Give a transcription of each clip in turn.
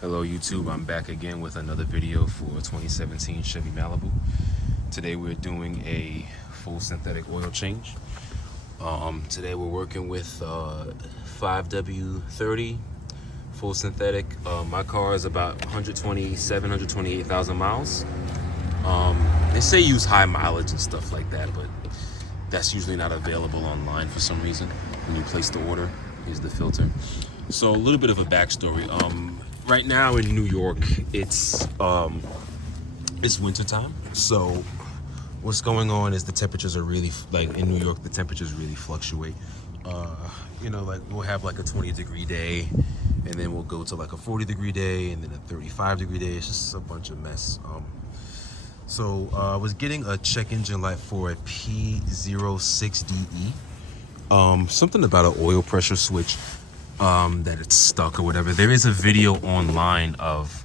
Hello YouTube, I'm back again with another video for 2017 Chevy Malibu. Today we're doing a full synthetic oil change. Today we're working with 5W30 full synthetic. My car is about 128,000 miles. They say use high mileage and stuff like that, but that's usually not available online for some reason when you place the order. Here's the filter. So a little bit of a backstory. Right now in New York, it's wintertime. So what's going on is the temperatures are really, like in New York, the temperatures really fluctuate. Like we'll have like a 20-degree day, and then we'll go to like a 40-degree day, and then a 35-degree day. It's just a bunch of mess. So I was getting a check engine light for a P06DE. Something about an oil pressure switch, that it's stuck or whatever. There is a video online of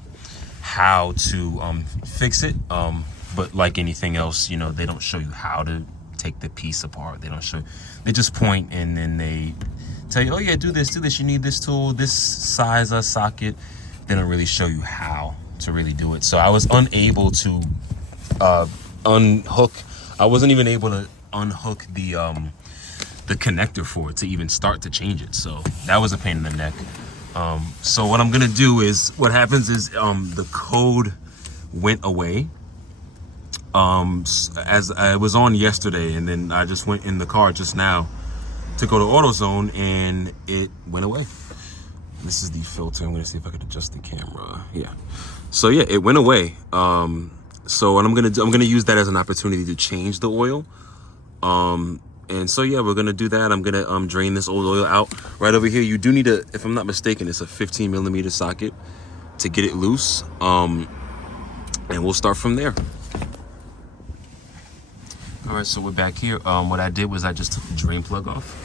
how to fix it, but like anything else, they don't show you how to take the piece apart. They don't show. They just point and then they tell you, oh yeah, do this. You need this tool, this size socket. They don't really show you how to really do it. So I was unable to unhook. I wasn't even able to unhook the connector for it to even start to change it. So that was a pain in the neck. So what I'm gonna do is, what happens is the code went away as I was on yesterday, and then I just went in the car just now to go to AutoZone and it went away. This is the filter. I'm gonna see if I could adjust the camera. Yeah. So yeah, it went away. So what I'm gonna do, I'm gonna use that as an opportunity to change the oil. And so yeah, we're gonna do that. I'm gonna drain this old oil out. Right over here, you do need a, if I'm not mistaken, it's a 15mm socket to get it loose. And we'll start from there. All right, so we're back here. What I did was I just took the drain plug off.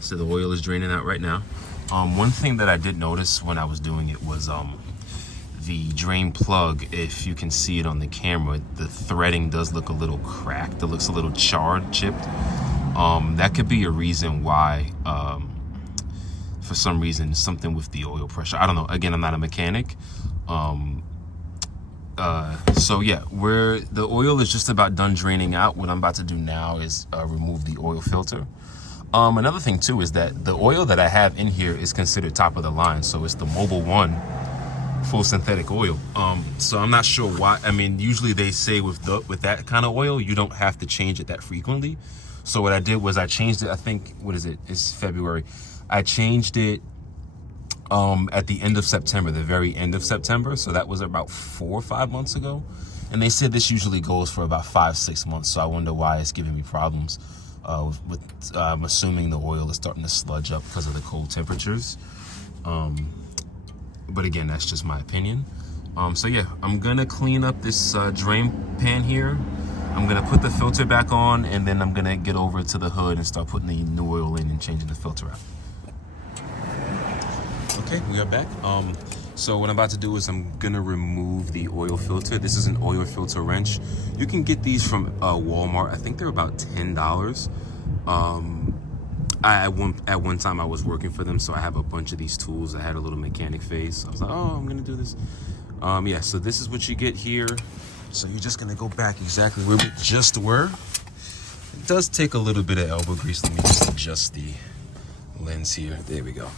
So the oil is draining out right now. One thing that I did notice when I was doing it was the drain plug, if you can see it on the camera, the threading does look a little cracked. It looks a little charred, chipped. That could be a reason why, for some reason, something with the oil pressure. I don't know. Again, I'm not a mechanic. So yeah, the oil is just about done draining out. What I'm about to do now is remove the oil filter. Another thing too is that the oil that I have in here is considered top of the line. So it's the Mobil 1 full synthetic oil. So I'm not sure why. I mean, usually they say with that kind of oil, you don't have to change it that frequently. So what I did was I changed it. I think, what is it? It's February. I changed it at the end of September, the very end of September. So that was about 4 or 5 months ago. And they said this usually goes for about 5-6 months. So I wonder why it's giving me problems. I'm assuming the oil is starting to sludge up because of the cold temperatures. But again, that's just my opinion. So yeah, I'm gonna clean up this drain pan here. I'm gonna put the filter back on, and then I'm gonna get over to the hood and start putting the new oil in and changing the filter out. Okay, we are back. So what I'm about to do is I'm gonna remove the oil filter. This is an oil filter wrench. You can get these from Walmart. I think they're about $10. At one time I was working for them, so I have a bunch of these tools. I had a little mechanic phase. So I was like, oh, I'm gonna do this. Yeah, so this is what you get here. So you're just gonna go back exactly where we just were. It does take a little bit of elbow grease. Let me just adjust the lens here. There we go.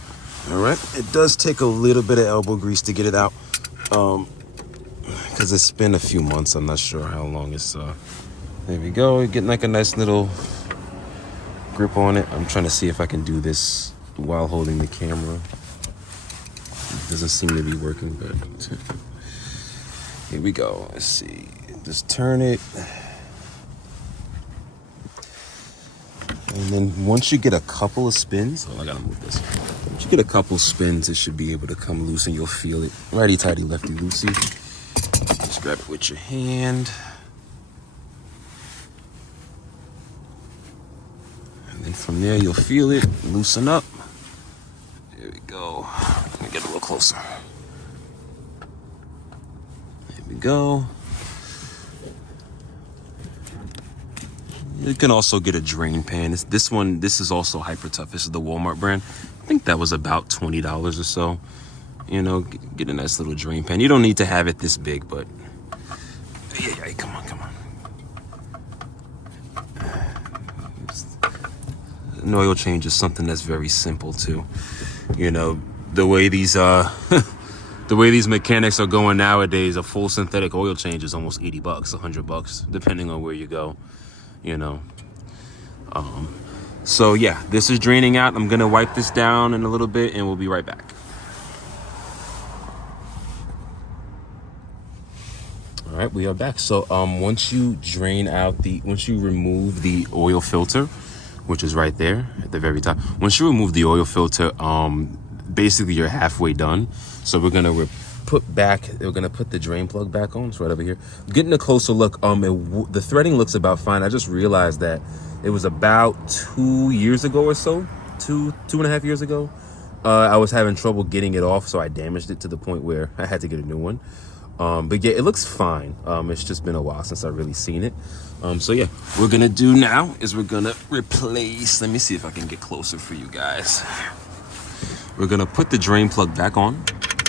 All right, it does take a little bit of elbow grease to get it out, because it's been a few months. I'm not sure how long it's. There we go. You're getting like a nice little grip on it. I'm trying to see if I can do this while holding the camera. It doesn't seem to be working, but here we go. Let's see. Just turn it. And then once you get a couple of spins, I gotta move this. Once you get a couple spins, it should be able to come loose and you'll feel it. Righty tighty, lefty loosey. Just grab it with your hand. And then from there, you'll feel it loosen up. There we go. Let me get a little closer. There we go. You can also get a drain pan. This is also hyper tough. This is the Walmart brand. I think that was about $20 or so. You know, get a nice little drain pan. You don't need to have it this big, but yeah, come on. An oil change is something that's very simple too. You know, the way these the way these mechanics are going nowadays, a full synthetic oil change is almost $80, $100, depending on where you go. You know. So yeah, this is draining out. I'm gonna wipe this down in a little bit, and we'll be right back. All right, we are back. So once you remove the oil filter, which is right there at the very top. Once you remove the oil filter, basically you're halfway done. So we're gonna put the drain plug back on. It's right over here. Getting a closer look, the threading looks about fine. I just realized that it was about 2 years ago or so, two and a half years ago. I was having trouble getting it off, so I damaged it to the point where I had to get a new one. But yeah, it looks fine. It's just been a while since I've really seen it. So yeah, what we're gonna do now is we're gonna replace, let me see if I can get closer for you guys. We're gonna put the drain plug back on,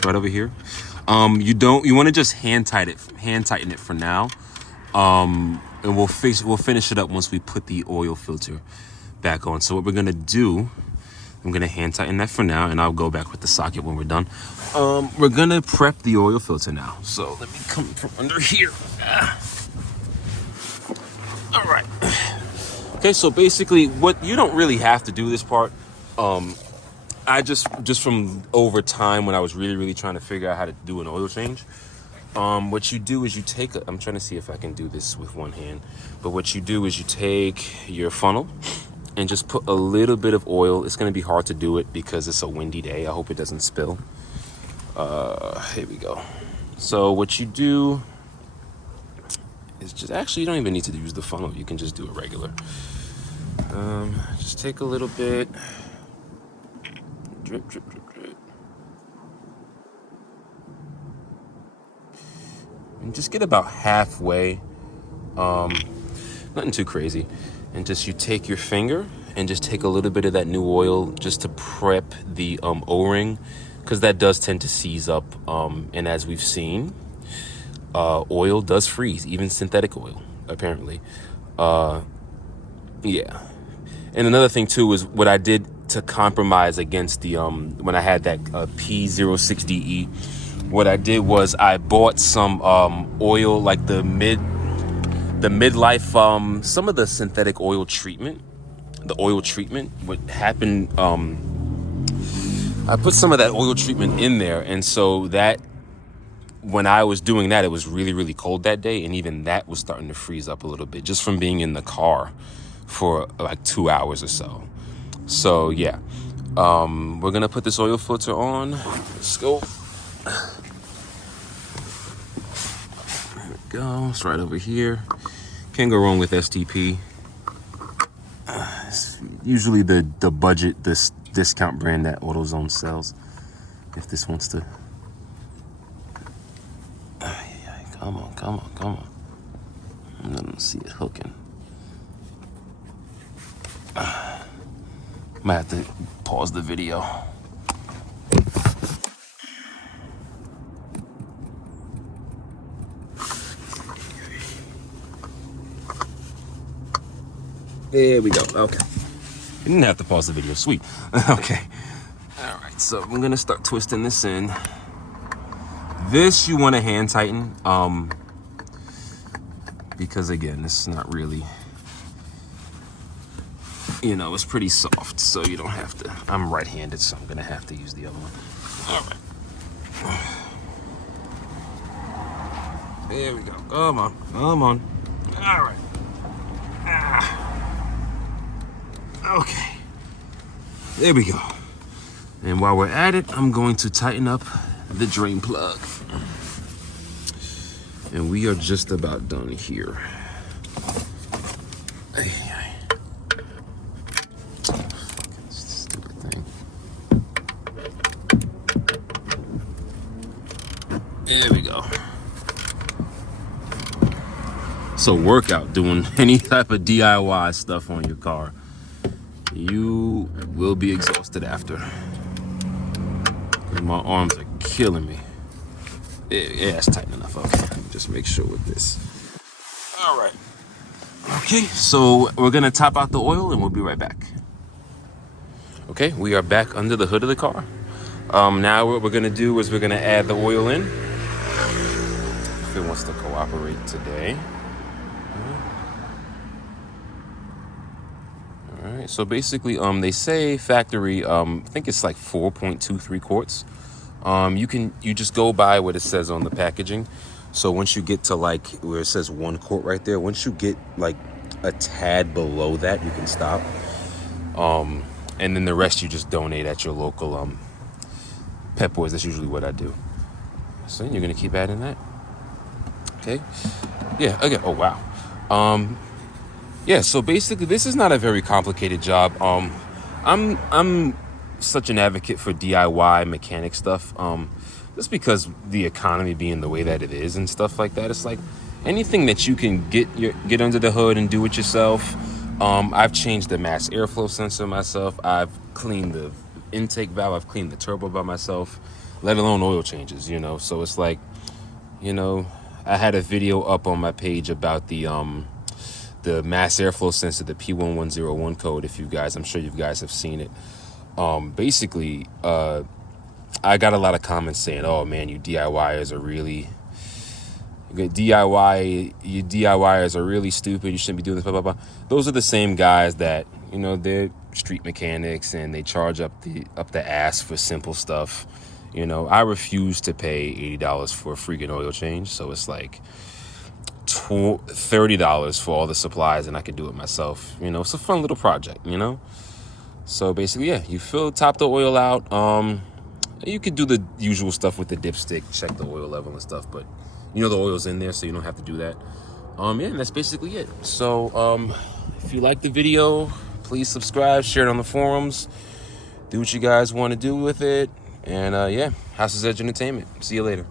right over here. You wanna just hand tighten it for now. And we'll finish it up once we put the oil filter back on. So what we're gonna do, I'm gonna hand tighten that for now, and I'll go back with the socket when we're done. We're gonna prep the oil filter now. So let me come from under here. All right. Okay, so basically, you don't really have to do this part. I just from over time when I was really trying to figure out how to do an oil change. What you do is I'm trying to see if I can do this with one hand, but what you do is you take your funnel and just put a little bit of oil. It's going to be hard to do it because it's a windy day. I hope it doesn't spill. Here we go. So what you do is you don't even need to use the funnel. You can just do it regular. Just take a little bit. Drip. And just get about halfway. Nothing too crazy. And you take your finger and just take a little bit of that new oil just to prep the O-ring, because that does tend to seize up. And as we've seen, oil does freeze, even synthetic oil, apparently. Yeah. And another thing too is what I did to compromise against the when I had that P06DE. What I did was I bought some oil, like the midlife, some of the synthetic oil treatment. The oil treatment, what happened, I put some of that oil treatment in there, and so that when I was doing that, it was really cold that day, and even that was starting to freeze up a little bit just from being in the car for like 2 hours or so. So yeah, we're gonna put this oil filter on. Let's go. There we go. It's right over here. Can't go wrong with STP. It's usually the budget, this discount brand that AutoZone sells. If this wants to, come on. I don't see it hooking. Might have to pause the video. There we go. Okay. You didn't have to pause the video. Sweet. Okay. All right. So I'm gonna start twisting this in. This you want to hand tighten, because again, this is not really, it's pretty soft, so you don't have to. I'm right-handed, so I'm gonna have to use the other one. All right. There we go. Come on. All right. Okay. There we go. And while we're at it, I'm going to tighten up the drain plug. And we are just about done here. Stupid thing. There we go. So workout, doing any type of DIY stuff on your car, you will be exhausted after. My arms are killing me. Yeah, it's tight enough. Okay, let me just make sure with this. All right. Okay, so we're gonna top out the oil and we'll be right back. Okay, we are back under the hood of the car. Now what we're gonna do is we're gonna add the oil in. If it wants to cooperate today. All right, so basically, they say factory, I think it's like 4.23 quarts. You just go by what it says on the packaging. So once you get to like where it says 1 quart right there, once you get like a tad below that, you can stop. And then the rest you just donate at your local Pep Boys. That's usually what I do. So you're gonna keep adding that. Okay. Yeah. Okay. Oh wow. Yeah. So basically, this is not a very complicated job. I'm such an advocate for DIY mechanic stuff. Just because the economy being the way that it is and stuff like that, it's like anything that you can get under the hood and do it yourself. I've changed the mass airflow sensor myself. I've cleaned the intake valve. I've cleaned the turbo by myself, let alone oil changes, So it's like, I had a video up on my page about the mass airflow sensor, the P1101 code. I'm sure you guys have seen it. Basically, I got a lot of comments saying, "Oh man, you DIYers are really stupid. You shouldn't be doing this." Blah blah blah. Those are the same guys that they're street mechanics and they charge up the ass for simple stuff. I refuse to pay $80 for a freaking oil change, so it's like $30 for all the supplies, and I can do it myself. It's a fun little project. So basically, yeah, you top the oil out. You could do the usual stuff with the dipstick, check the oil level and stuff, but the oil's in there, so you don't have to do that. Yeah, and that's basically it. So if you like the video, please subscribe, share it on the forums, do what you guys want to do with it, and yeah, House's Edge Entertainment. See you later.